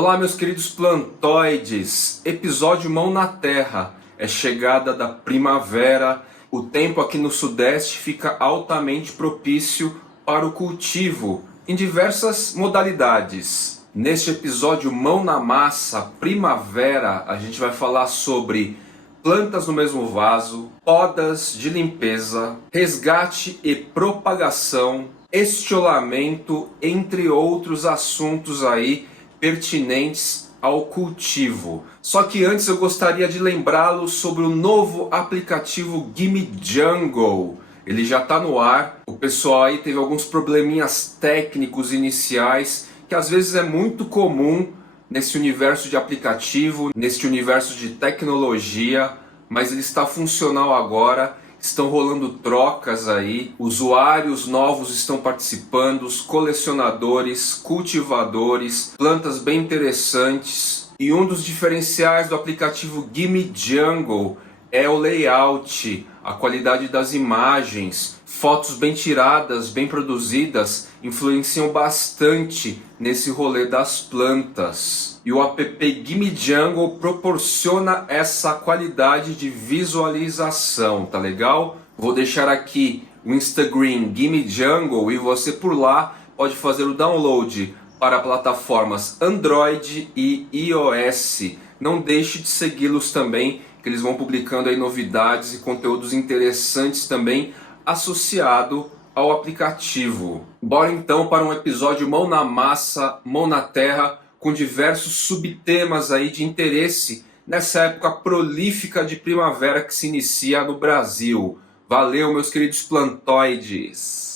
Olá, meus queridos plantoides, episódio Mão na Terra. É chegada da primavera, o tempo aqui no Sudeste fica altamente propício para o cultivo em diversas modalidades. Neste episódio Mão na Massa, primavera, a gente vai falar sobre plantas no mesmo vaso, podas de limpeza, resgate e propagação, estiolamento, entre outros assuntos aí pertinentes ao cultivo. Só que antes eu gostaria de lembrá-lo sobre o novo aplicativo Gimme Jungle. Ele já está no ar. O pessoal aí teve alguns probleminhas técnicos iniciais que às vezes é muito comum nesse universo de aplicativo, nesse universo de tecnologia, mas ele está funcional agora. Estão rolando trocas aí, usuários novos estão participando, os colecionadores, cultivadores, plantas bem interessantes. E um dos diferenciais do aplicativo Gimme Jungle é o layout, a qualidade das imagens. Fotos bem tiradas, bem produzidas, influenciam bastante nesse rolê das plantas. E o app Gimme Jungle proporciona essa qualidade de visualização, tá legal? Vou deixar aqui o Instagram Gimme Jungle e você por lá pode fazer o download para plataformas Android e iOS. Não deixe de segui-los também, que eles vão publicando aí novidades e conteúdos interessantes também associado ao aplicativo. Bora então para um episódio Mão na Massa, Mão na Terra, com diversos subtemas aí de interesse nessa época prolífica de primavera que se inicia no Brasil. Valeu, meus queridos plantoides!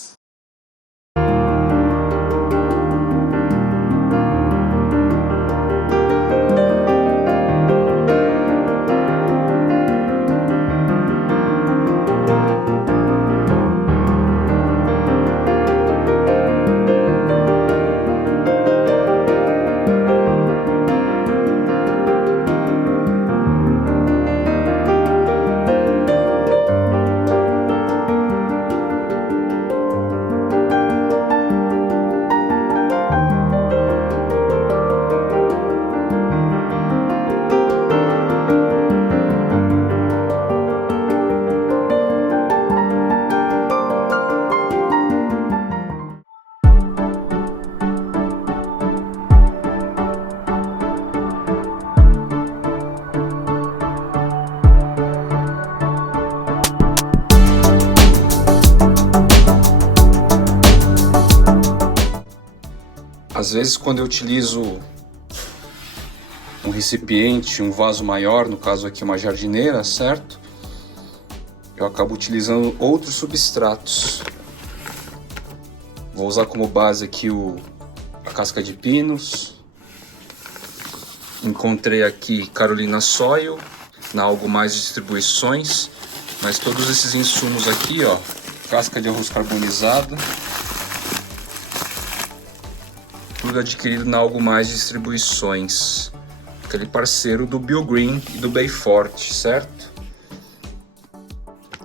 Às vezes, quando eu utilizo um recipiente, um vaso maior, no caso aqui uma jardineira, certo? Eu acabo utilizando outros substratos. Vou usar como base aqui a casca de pinos. Encontrei aqui Carolina Soil, na Algo Mais Distribuições, mas todos esses insumos aqui, ó, casca de arroz carbonizada, tudo adquirido na Algo Mais Distribuições, aquele parceiro do BioGreen e do Bayforte, certo?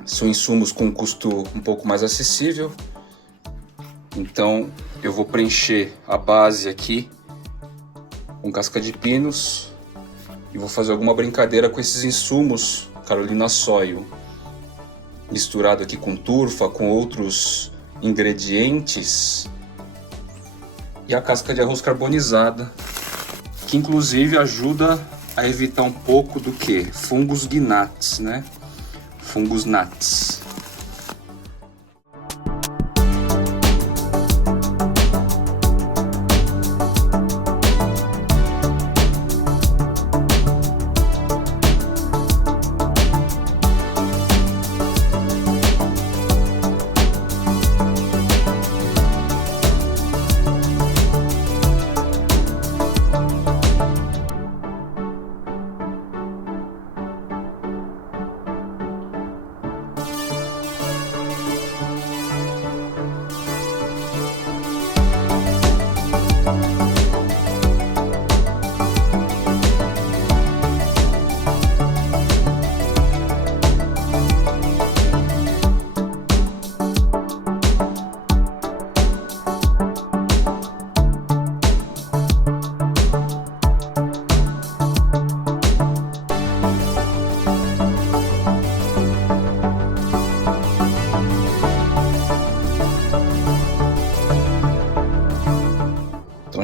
São insumos com um custo um pouco mais acessível, então eu vou preencher a base aqui com casca de pinos e vou fazer alguma brincadeira com esses insumos Carolina Soil, misturado aqui com turfa, com outros ingredientes, e a casca de arroz carbonizada, que inclusive ajuda a evitar um pouco do que? Fungos gnats, né? Fungos gnats.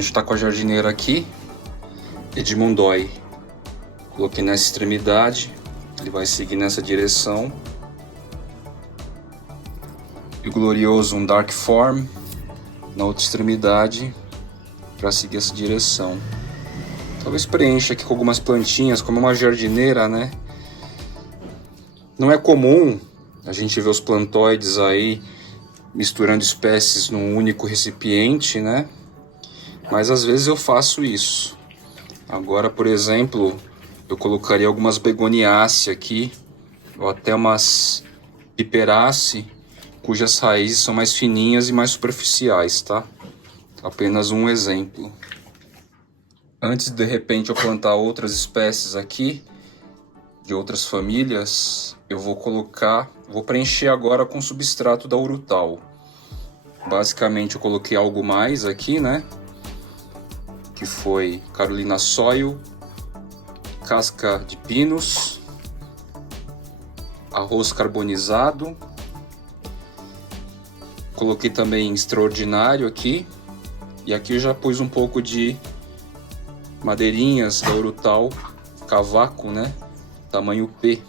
gente está com a jardineira aqui, Edmondoi. Coloquei nessa extremidade, ele vai seguir nessa direção. E o glorioso um Dark Form na outra extremidade para seguir essa direção. Talvez preencha aqui com algumas plantinhas, como uma jardineira, né? Não é comum a gente ver os plantoides aí misturando espécies num único recipiente, né? Mas às vezes eu faço isso. Agora, por exemplo, eu colocaria algumas begoniáceas aqui, ou até umas piperaceae, cujas raízes são mais fininhas e mais superficiais, tá? Apenas um exemplo. Antes de repente eu plantar outras espécies aqui, de outras famílias, eu vou preencher agora com substrato da Urutau. Basicamente eu coloquei algo mais aqui, né? Que foi Carolina Soil, casca de pinos, arroz carbonizado. Coloquei também extraordinário aqui. E aqui eu já pus um pouco de madeirinhas da Urutau, cavaco, né? Tamanho P.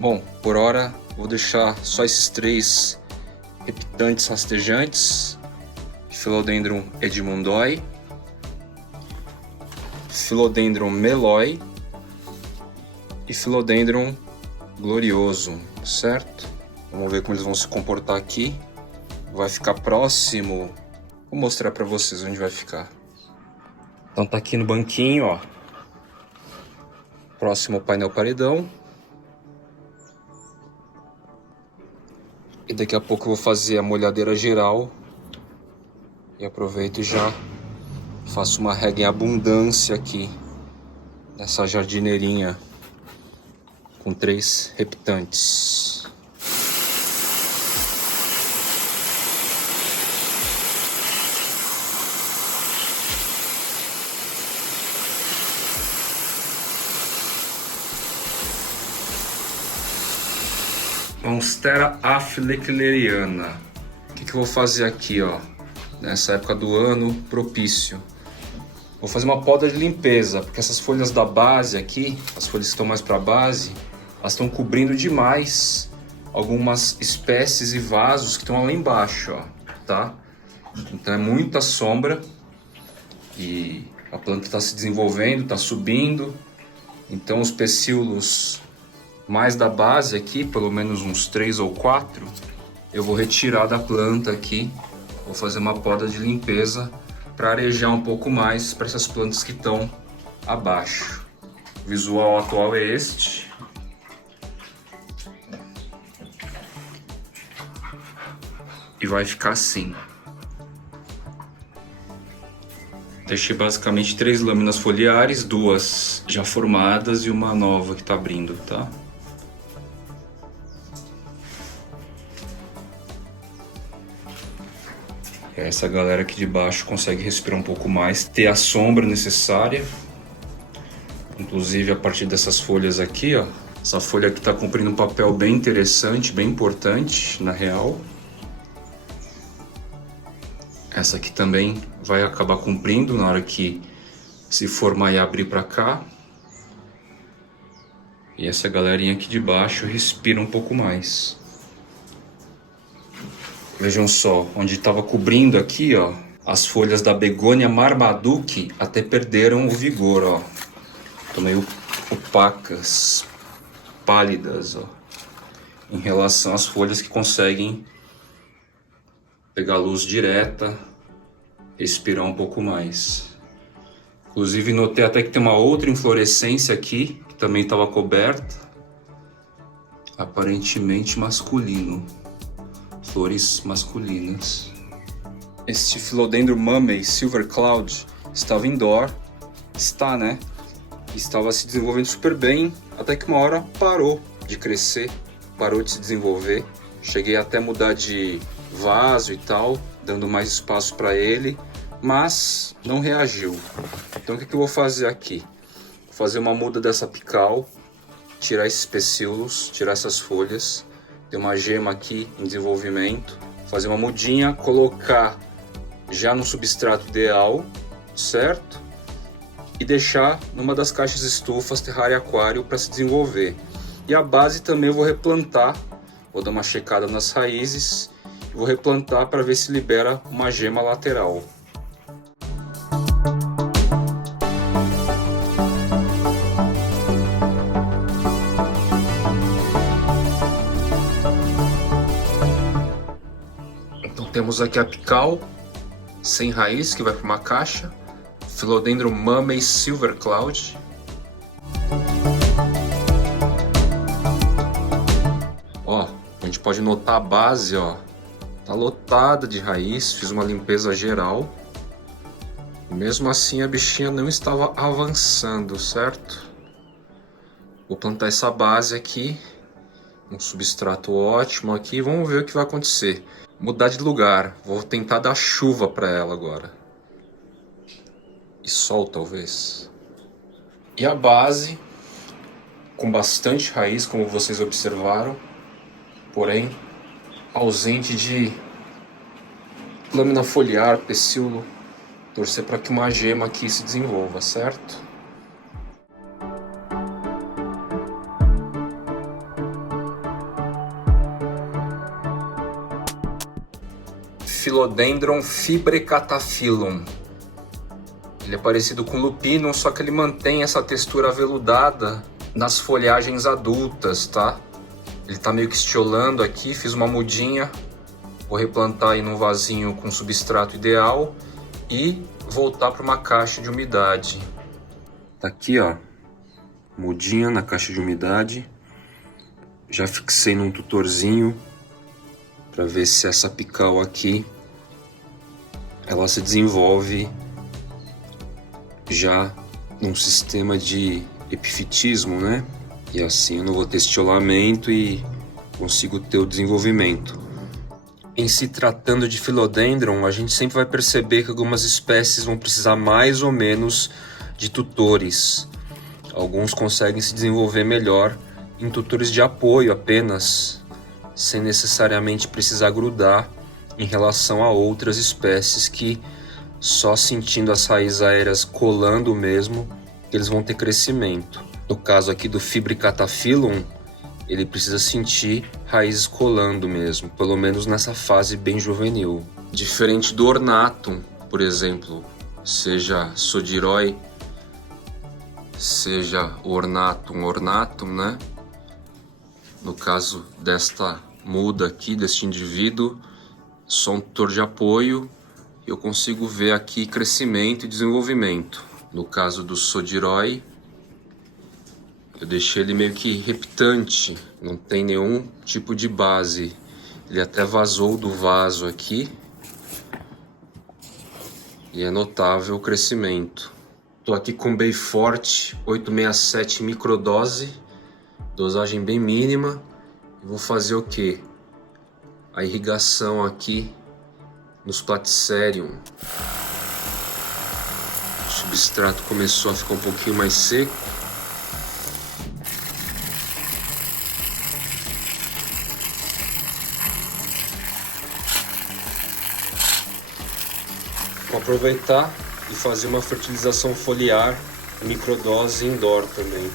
Bom, por hora vou deixar só esses 3 reptantes rastejantes: Philodendron edmondoi, Philodendron meloi e Philodendron glorioso, certo? Vamos ver como eles vão se comportar aqui. Vai ficar próximo, vou mostrar para vocês onde vai ficar. Então tá aqui no banquinho, ó, próximo ao painel paredão. E daqui a pouco eu vou fazer a molhadeira geral. E aproveito e já faço uma rega em abundância aqui nessa jardineirinha com 3 reptantes. Monstera aflechleriana. O que eu vou fazer aqui, ó, nessa época do ano propício? Vou fazer uma poda de limpeza, porque essas folhas da base aqui, as folhas que estão mais para a base, elas estão cobrindo demais algumas espécies e vasos que estão lá embaixo, ó, tá? Então é muita sombra e a planta está se desenvolvendo, está subindo. Então os pecíolos mais da base aqui, pelo menos uns 3 ou 4, eu vou retirar da planta aqui. Vou fazer uma poda de limpeza para arejar um pouco mais para essas plantas que estão abaixo. O visual atual é este. E vai ficar assim. Deixei basicamente 3 lâminas foliares, 2 já formadas e uma nova que está abrindo, tá? Essa galera aqui de baixo consegue respirar um pouco mais, ter a sombra necessária. Inclusive a partir dessas folhas aqui, ó. Essa folha aqui está cumprindo um papel bem interessante, bem importante, na real. Essa aqui também vai acabar cumprindo na hora que se formar e abrir para cá. E essa galerinha aqui de baixo respira um pouco mais. Vejam só, onde estava cobrindo aqui, ó, as folhas da Begonia Marmaduke até perderam o vigor, ó. Estão meio opacas, pálidas, ó, em relação às folhas que conseguem pegar luz direta, respirar um pouco mais. Inclusive notei até que tem uma outra inflorescência aqui, que também estava coberta. Aparentemente masculino. Flores masculinas. Este Philodendron Mummy Silver Cloud estava indoor. Está, né? Estava se desenvolvendo super bem, até que uma hora parou de crescer, parou de se desenvolver. Cheguei até a mudar de vaso e tal, dando mais espaço para ele, mas não reagiu. Então o que eu vou fazer aqui? Vou fazer uma muda dessa apical, tirar esses pecíolos, tirar essas folhas. Tem uma gema aqui em desenvolvimento. Fazer uma mudinha, colocar já no substrato ideal, certo? E deixar numa das caixas estufas, terrário e aquário para se desenvolver. E a base também eu vou replantar, vou dar uma checada nas raízes e vou replantar para ver se libera uma gema lateral. Então temos aqui a apical sem raiz que vai para uma caixa. Philodendron Mummy Silver Cloud. Ó, a gente pode notar a base, ó, tá lotada de raiz. Fiz uma limpeza geral. Mesmo assim a bichinha não estava avançando, certo? Vou plantar essa base aqui, um substrato ótimo aqui. Vamos ver o que vai acontecer. Mudar de lugar. Vou tentar dar chuva para ela agora. E sol, talvez. E a base, com bastante raiz, como vocês observaram, porém ausente de lâmina foliar, pecíolo. Torcer para que uma gema aqui se desenvolva, certo? Philodendron Fibrecataphyllum. Ele é parecido com lupino, só que ele mantém essa textura aveludada nas folhagens adultas, tá? Ele tá meio que estiolando aqui, fiz uma mudinha. Vou replantar aí num vasinho com substrato ideal e voltar para uma caixa de umidade. Tá aqui, ó, mudinha na caixa de umidade. Já fixei num tutorzinho para ver se essa apical aqui ela se desenvolve já num sistema de epifitismo, né? E assim eu não vou ter estiolamento e consigo ter o desenvolvimento. Em se tratando de Philodendron, a gente sempre vai perceber que algumas espécies vão precisar mais ou menos de tutores. Alguns conseguem se desenvolver melhor em tutores de apoio apenas, sem necessariamente precisar grudar em relação a outras espécies que só sentindo as raízes aéreas colando mesmo, eles vão ter crescimento. No caso aqui do Fibrecataphyllum, ele precisa sentir raízes colando mesmo, pelo menos nessa fase bem juvenil. Diferente do Ornatum, por exemplo, seja Sodiroi, seja Ornatum, né? No caso desta muda aqui, deste indivíduo, só um tutor de apoio, eu consigo ver aqui crescimento e desenvolvimento. No caso do Sodiroi, eu deixei ele meio que reptante, não tem nenhum tipo de base. Ele até vazou do vaso aqui e é notável o crescimento. Estou aqui com Bayfort 867 microdose, dosagem bem mínima. E vou fazer o que? A irrigação aqui nos Platycerium. O substrato começou a ficar um pouquinho mais seco. Vou aproveitar e fazer uma fertilização foliar microdose indoor também.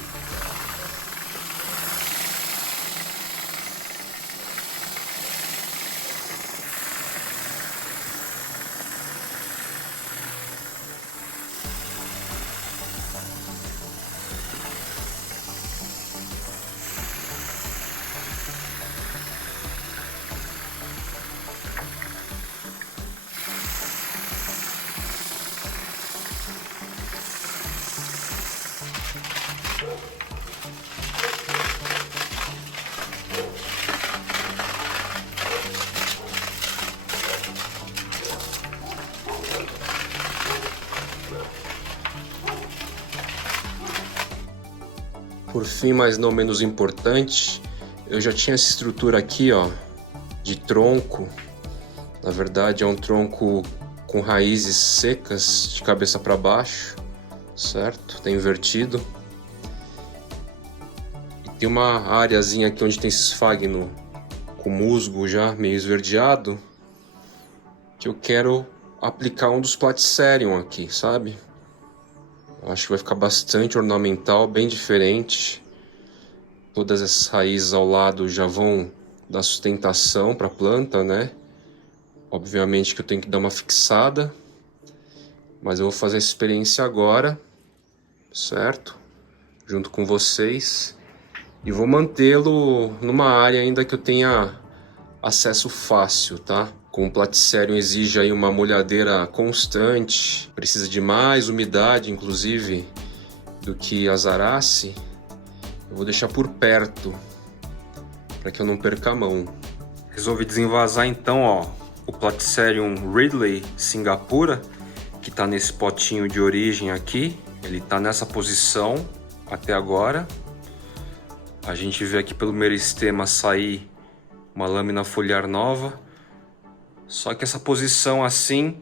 Por fim, mas não menos importante, eu já tinha essa estrutura aqui, ó, de tronco. Na verdade, é um tronco com raízes secas de cabeça para baixo, certo? Tá invertido. E tem uma areazinha aqui onde tem esse esfagno com musgo já meio esverdeado, que eu quero aplicar um dos Platycerium aqui, sabe? Eu acho que vai ficar bastante ornamental, bem diferente. Todas essas raízes ao lado já vão dar sustentação para a planta, né? Obviamente que eu tenho que dar uma fixada, mas eu vou fazer essa experiência agora, certo? Junto com vocês. E vou mantê-lo numa área ainda que eu tenha acesso fácil, tá? Como o Platycerium exige aí uma molhadeira constante, precisa de mais umidade, inclusive, do que a Azarace, eu vou deixar por perto, para que eu não perca a mão. Resolvi desenvasar então, ó, o Platycerium Ridley Singapura, que está nesse potinho de origem aqui. Ele está nessa posição até agora. A gente vê aqui pelo meristema sair uma lâmina foliar nova. Só que essa posição assim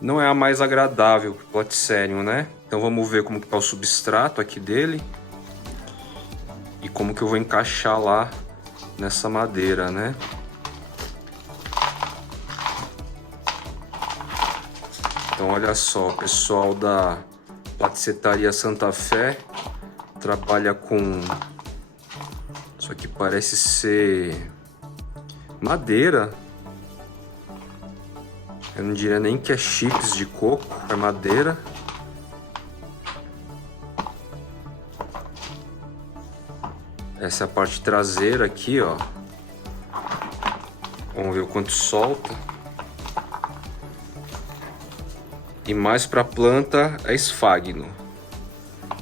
não é a mais agradável para o Platycerium, né? Então vamos ver como que está o substrato aqui dele e como que eu vou encaixar lá nessa madeira, né? Então olha só, o pessoal da Platycetaria Santa Fé trabalha com... Isso aqui parece ser madeira. Eu não diria nem que é chips de coco, é madeira. Essa é a parte traseira aqui, ó. Vamos ver o quanto solta. E mais para a planta é esfagno.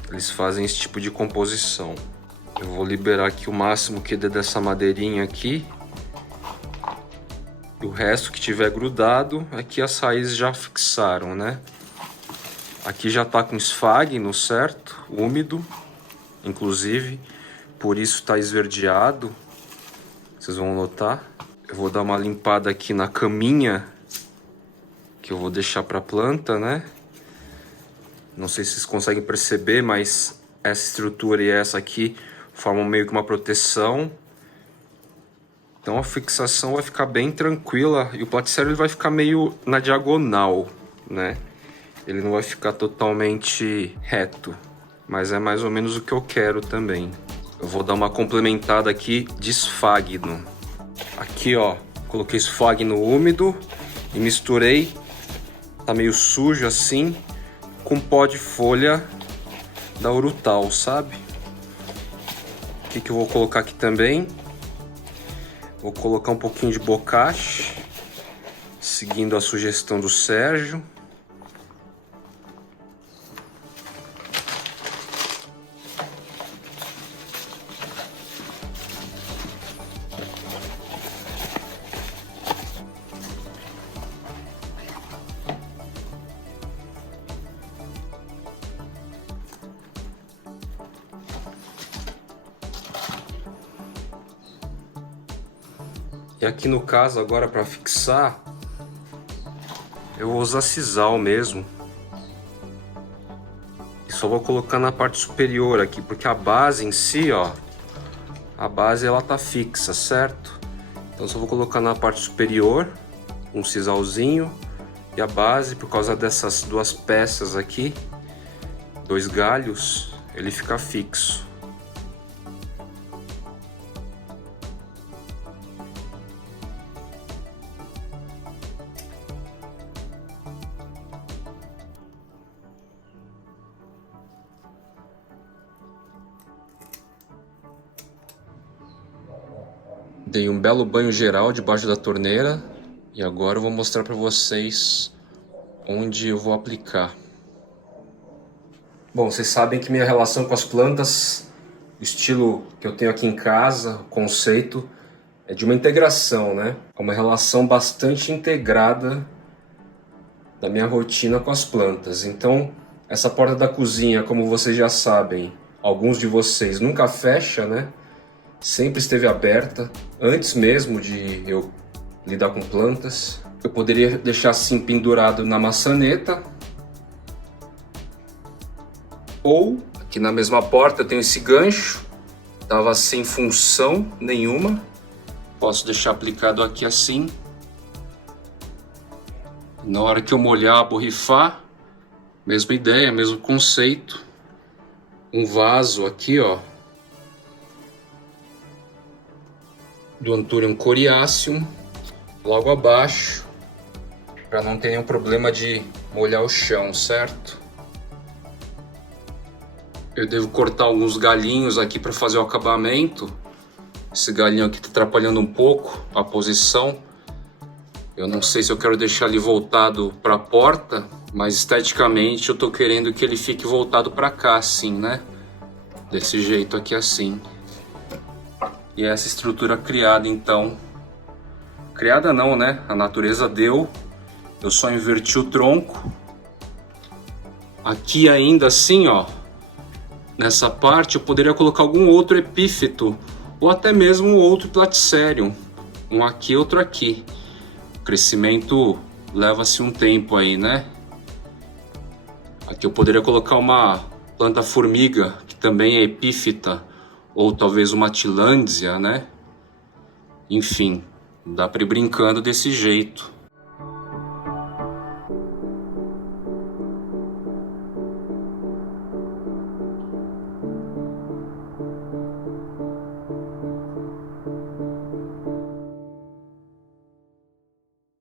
Eles fazem esse tipo de composição. Eu vou liberar aqui o máximo que dê dessa madeirinha aqui. E o resto que tiver grudado, aqui as raízes já fixaram, né? Aqui já tá com esfagno, certo? Úmido, inclusive. Por isso tá esverdeado. Vocês vão notar. Eu vou dar uma limpada aqui na caminha que eu vou deixar para a planta, né? Não sei se vocês conseguem perceber, mas essa estrutura e essa aqui formam meio que uma proteção. Então a fixação vai ficar bem tranquila e o Platycerium ele vai ficar meio na diagonal, né? Ele não vai ficar totalmente reto, mas é mais ou menos o que eu quero também. Eu vou dar uma complementada aqui de esfagno. Aqui, ó, coloquei esfagno úmido e misturei. Tá meio sujo assim, com pó de folha da Urutau, sabe? O que eu vou colocar aqui também? Vou colocar um pouquinho de bocache, seguindo a sugestão do Sérgio. E aqui no caso agora para fixar, eu vou usar sisal mesmo. E só vou colocar na parte superior aqui, porque a base em si, ó, a base ela tá fixa, certo? Então só vou colocar na parte superior, um sisalzinho, e a base, por causa dessas duas peças aqui, dois galhos, ele fica fixo. Dei um belo banho geral debaixo da torneira e agora eu vou mostrar para vocês onde eu vou aplicar. Bom, vocês sabem que minha relação com as plantas, o estilo que eu tenho aqui em casa, o conceito é de uma integração, né? É uma relação bastante integrada da minha rotina com as plantas. Então, essa porta da cozinha, como vocês já sabem, alguns de vocês, nunca fecha, né? Sempre esteve aberta, antes mesmo de eu lidar com plantas. Eu poderia deixar assim pendurado na maçaneta. Ou, aqui na mesma porta eu tenho esse gancho, estava sem função nenhuma. Posso deixar aplicado aqui assim. Na hora que eu molhar, borrifar, mesma ideia, mesmo conceito. Um vaso aqui, ó, do Anthurium coriaceum, logo abaixo, para não ter nenhum problema de molhar o chão, certo? Eu devo cortar alguns galhinhos aqui para fazer o acabamento. Esse galinho aqui está atrapalhando um pouco a posição. Eu não sei se eu quero deixar ele voltado para a porta, mas esteticamente eu tô querendo que ele fique voltado para cá, assim, né? Desse jeito aqui, assim. E essa estrutura criada, então. Criada não, né? A natureza deu. Eu só inverti o tronco. Aqui ainda assim, ó. Nessa parte eu poderia colocar algum outro epífito. Ou até mesmo outro platycerium. Um aqui, outro aqui. O crescimento leva-se um tempo aí, né? Aqui eu poderia colocar uma planta formiga, que também é epífita, ou talvez uma tillandsia, né? Enfim, dá para ir brincando desse jeito.